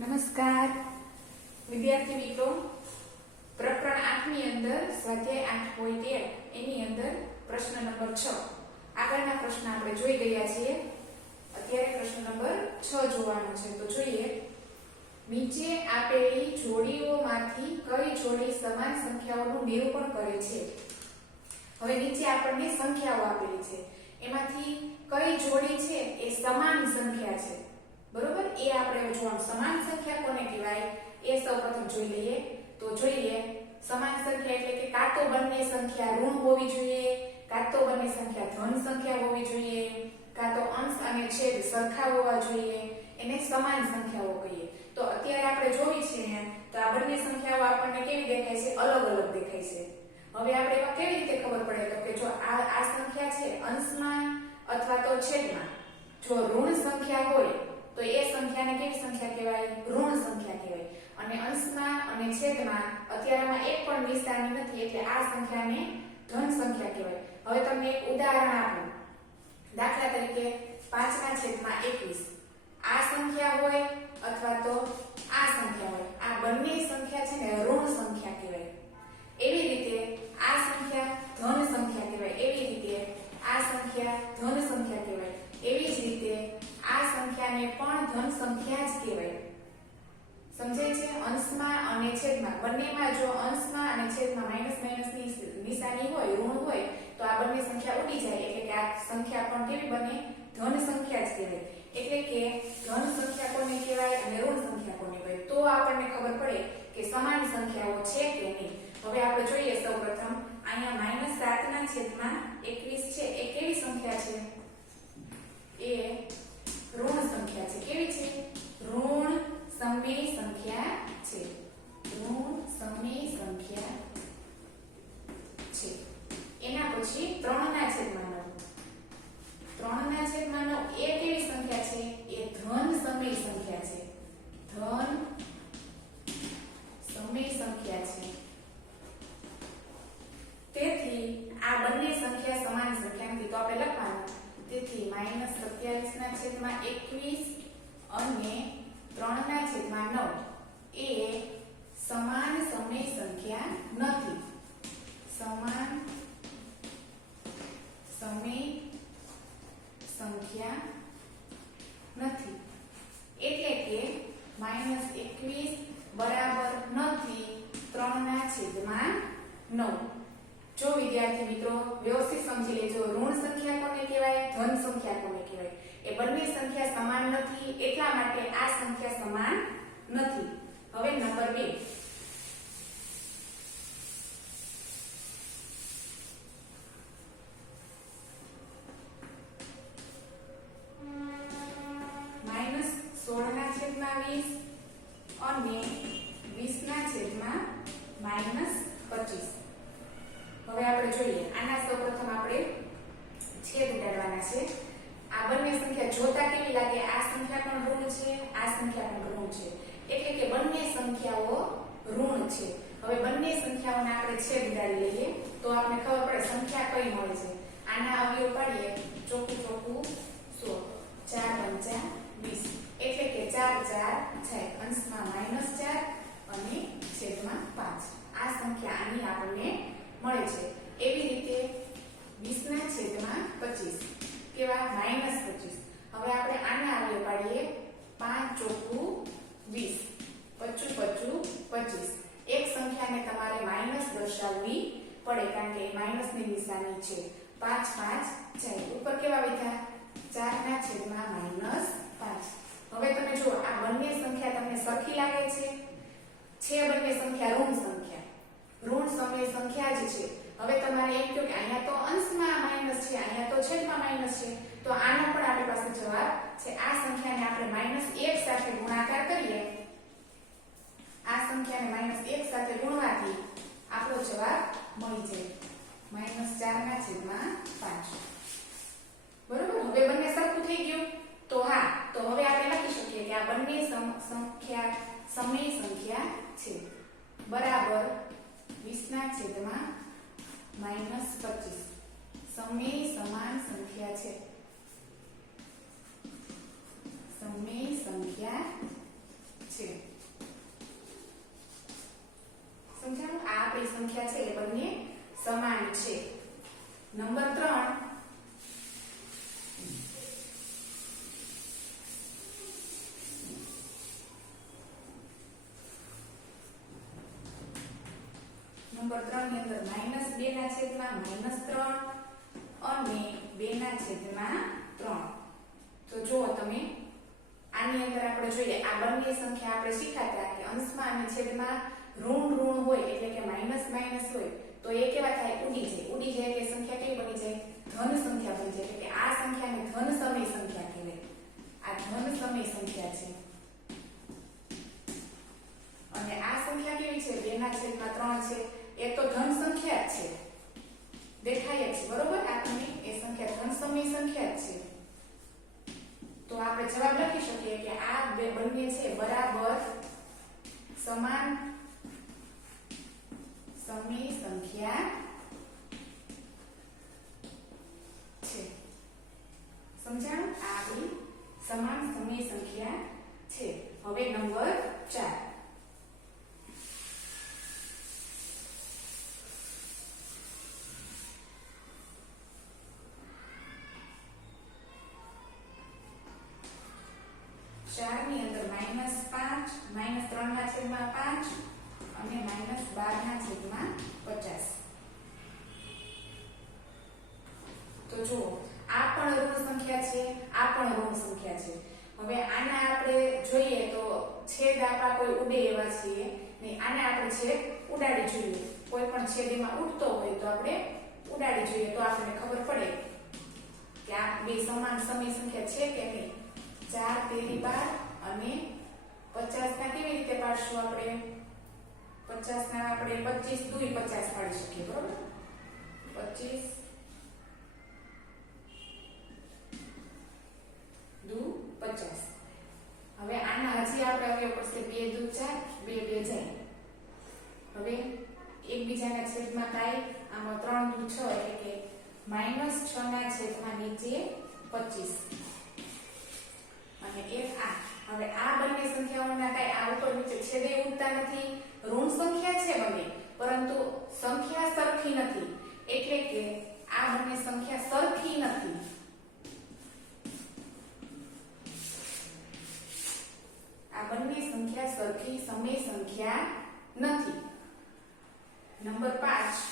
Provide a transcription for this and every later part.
નમસ્કાર વિદ્યાર્થી મિત્રો, પ્રકરણ 8 ની અંદર સ્વાધ્યાય 8.1 એની અંદર પ્રશ્ન નંબર 6 આગળના પ્રશ્ન આપણે જોઈ ગયા છીએ. અત્યારે પ્રશ્ન નંબર 6 જોવાનો છે. તો જોઈએ, નીચે આપેલી જોડીઓમાંથી કઈ જોડી સમાન સંખ્યાઓનું નિરૂપણ કરે છે? હવે નીચે આપણને સંખ્યાઓ આપેલી છે, એમાંથી કઈ જોડી છે એ સમાન સંખ્યા છે, બરોબર? એ આપણે જોવાનું. સમાન સંખ્યા કોને કહેવાય એ સૌપ્રથમ જોઈ લઈએ. તો જોઈએ, સમાન સંખ્યા એટલે કે કાં તો બંને સંખ્યા ઋણ હોવી જોઈએ, કાં તો બંને સંખ્યા ધન સંખ્યા હોવી જોઈએ, કાં તો અંશ અને છેદ સરખા હોવા જોઈએ, એને સમાન સંખ્યાઓ કહીએ. તો અત્યારે આપણે જોઈ છે તો આ બંને સંખ્યાઓ આપણને કેવી દેખાય છે? અલગ અલગ દેખાય છે. હવે આપણે એમાં કેવી રીતે ખબર પડે? તો કે જો આ સંખ્યા છે અંશમાં અથવા તો છેદમાં, જો ઋણ સંખ્યા હોય તો એ સંખ્યાને કેવી સંખ્યા કહેવાય? ઋણ સંખ્યા કહેવાય. અને અંશમાં અને છેદમાં અત્યારમાં એક પણ નિશાની નથી એટલે આ સંખ્યાને ધન સંખ્યા કહેવાય. હવે તમને એક ઉદાહરણ આપું. દાખલા તરીકે 5/21 આ સંખ્યા હોય અથવા તો આ સંખ્યા હોય, આ બંને સંખ્યા છે ને ઋણ સંખ્યા કહેવાય. એવી રીતે આ સંખ્યા ધન સંખ્યા કહેવાય. એવી રીતે આ સંખ્યા ધન સંખ્યા કહેવાય. એવી જ રીતે આ સંખ્યાને પણ ધન સંખ્યા જ કહેવાય. સમજાય છે? અંશમાં અને છેદમાં બંનેમાં જો અંશમાં અને છેદમાં માઈનસ ની નિશાની હોય, ઋણ હોય, તો આ બંને સંખ્યા ઉડી જાય એટલે કે આ સંખ્યા પણ કેવી બને? ધન સંખ્યા જ કહેવાય. એટલે કે ધન સંખ્યા કોને કહેવાય અને ઋણ સંખ્યા કોને કહેવાય? તો આપણને ખબર પડે કે સમાન સંખ્યાઓ છે કે નહીં. હવે આપણે જોઈએ સૌપ્રથમ અહીંયા -7/21 છે એ કેવી સંખ્યા છે? એ ઋણ સંખ્યા છે. કેવી છે? ઋણ સમય સંખ્યા છે. ઋણ સમય સંખ્યા છે. એના પછી 3/9 3/9 એ કેવી સંખ્યા છે? એ ધન સમય સંખ્યા છે. ધન સમય સંખ્યા છે. તેથી આ બંને સંખ્યા સમાન સંખ્યા નથી. તો આપણે લખવાનું. તેથી -27/21 અને 3/9 એ સમાન સમય સંખ્યા નથી. સમાન સમય સંખ્યા નથી. એટલે કે -21 બરાબર નથી 3/9. જો વિદ્યાર્થી મિત્રો વ્યવસ્થિત સમજી લેજો, ઋણ સંખ્યા કોને કહેવાય? ધન સંખ્યા કોને કહેવાય? એ બંને સંખ્યા સમાન નથી, એટલા માટે આ સંખ્યા સમાન નથી. હવે નંબર 2, -16/20 અને 20/25. હવે આપણે જોઈએ, આના સૌપ્રથમ આપણે છેદ ઉડાડવાના છે. આ બંને સંખ્યા જોતા કેવી લાગે? આ સંખ્યા પણ ઋણ છે, આ સંખ્યા પણ ઋણ છે, એટલે કે બંને સંખ્યાઓ ઋણ છે. હવે બંને સંખ્યાઓને આપણે છેદ ઉડાડી લઈએ તો આપણે ખબર પડે સંખ્યા કઈ મળે છે. આના અવયવ પાડીએ, ચોખ્ખું 100, 4 × 20, એટલે કે 4 4 થાય. અંશમાં -4 અને છેદમાં 5. આ સંખ્યા આની આપણને મળે છે. એવી રીતે 20/25 કેવા? -25. હવે આપણે આના અવયવ પાડીએ, 5 ચોખ્ખું 20, 25 25. એક સંખ્યાને તમારે માઈનસ દર્શાવવી પડે કારણ કે માઈનસની નિશાની છે. 5 5 જાય. ઉપર કેવા વિધા? 4/-5. હવે તમે જુઓ, આ બંને સંખ્યા તમને સરખી લાગે છે? બંને સંખ્યા ઋણ સંખ્યા, ઋણ સમય સંખ્યા જ છે. હવે તમારે એમ કહો કે અહીંયા તો અંશમાં માઈનસ છે, અહીંયા તો છેદમાં માઈનસ છે, તો આનો પણ આપણી પાસે જવાબ છે. આ સંખ્યાને આપણે -1 સાથે ગુણાકાર કરીએ, આ સંખ્યાને -1 સાથે ગુણવાથી આપણો જવાબ મળી જાય -4/5. બરોબર? હવે બંને સરખું થઈ ગયું. તો હા, તો હવે આપણે લખી શકીએ કે આ બંને સંખ્યા સમય સંખ્યા છે. બરાબર 20/-25. સમય સમાન સંખ્યા છે. સમય સંખ્યા છે. નંબર 3 ની અંદર -2 ના છેદમાં -3 અને 2 ના છેદમાં 3. તો જુઓ તમે આની અંદર આપણે જોઈએ આ બંને સંખ્યા આપણે શીખાતા કે અંશમાં અને છેદમાં ઋણ હોય એટલે કે માઈનસ હોય તો એ કેવા થાય ઉડી જાય એટલે સંખ્યા કેવી બની જાય ધન સંખ્યા બની જાય એટલે કે આ સંખ્યાને ધન સમય સંખ્યા કહેવાય. આ ધન સમય સંખ્યા છે અને આ સંખ્યા કેવી છે 2 ના છેદમાં 3 છે એ તો ધન સંખ્યા જ છે દેખાય છે બરોબર આપણને એ સંખ્યા ધન સમય સંખ્યા જ છે. તો આપણે જવાબ લખી શકીએ કે આ બે બંને છે બરાબર સમાન સમય સંખ્યા છે. સમજાણું? આ આપણી સમાન સમય સંખ્યા છે. હવે નંબર 4 4 ની અંદર -5 -3 ના છેદમાં 5 અને -12 ના છેદમાં 50. તો જુઓ આ પણ ઋણ સંખ્યા છે આ પણ ઋણ સંખ્યા છે. હવે આના આપણે જોઈએ તો છેદ આપા કોઈ ઉડે એવા છીએ નહીં. આને આપણે છેદ ઉડાડી જોઈએ. કોઈ પણ છેદ એમાં ઉડતો હોય તો આપણે ઉડાડી જોઈએ તો આપણને ખબર પડે કે આ બે સમાન સમય સંખ્યા છે કે નહીં. 4 તેરી 12 અને 50 ના કેવી રીતે પાડશું આપણે 50 ના આપણે 25 દુઈ 50 પાડી શકીએ બરોબર 25 દુ 50. હવે આના હજી આપણે અવયવ પડશે 2 દુ 4 2 2 જાય. હવે એકબીજાના છેદમાં કાઈ આમાં 3 દુ 6 એટલે કે -6 ના છેદમાં નીચે 25 અને 1 8. હવે આ બંને સંખ્યાઓના કાઈ આ ઉપર નીચે છેદે ઉડતા નથી. ઋણ સંખ્યા છે બંને પરંતુ સંખ્યા સરખી નથી એટલે કે આ બંને સંખ્યા સરખી નથી. આ બંને સંખ્યા સરખી સમય સંખ્યા નથી. નંબર 5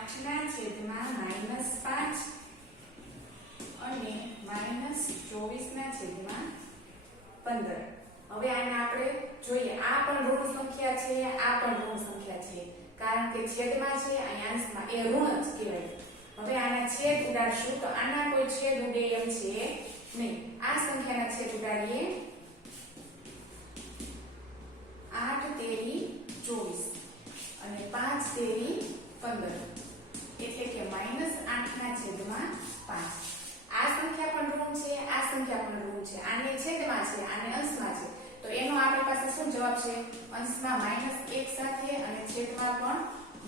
8 ના છેદમાં -5 અને -24 ના છેદમાં 15. હવે આને આપણે જોઈએ આ પણ ઋણ સંખ્યા છે આ પણ ઋણ સંખ્યા છે કારણ કે છેદમાં છે અહીંયા અંશમાં એ ઋણ જ કહેવાય. હવે આના છેદ ઉડાડશું તો આના કોઈ છેદ ઉડે એમ છે નહીં. આ સંખ્યાના છેદ ઉડાડીએ 8 તેરી 24 અને 5 તેરી 15 એટલે કે -8 ના છેદમાં 5. આ સંખ્યા પણ ઋણ છે આ સંખ્યા પણ ઋણ છે. આને છેદમાં છે આને અંશમાં છે તો એનો આપણી પાસે શું જવાબ છે અંશમાં -1 સાથે અને છેદમાં પણ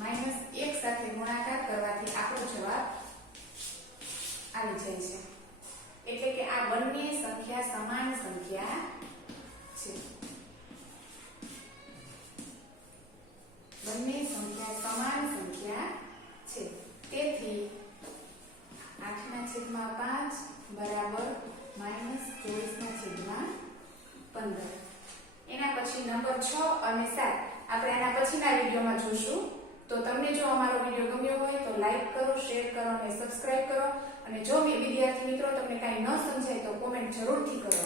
-1 સાથે ગુણાકાર કરવાથી આપણો જવાબ આવી જાય છે. એટલે કે આ બંને સંખ્યા સમાન સંખ્યા છે. બંને સંખ્યા સમાન સંખ્યા છે. તેથી 8 ના છેદમાં 5 બરાબર -24 ના છેદમાં 15. એના પછી નંબર 6 અને 7 આપણે આના પછીના વિડીયોમાં જોશું. તો તમને જો અમારો વિડીયો ગમ્યો હોય તો લાઈક કરો, શેર કરો અને સબસ્ક્રાઇબ કરો. અને જો વિદ્યાર્થી મિત્રો તમને કાંઈ ન સમજાય તો કોમેન્ટ જરૂરથી કરો.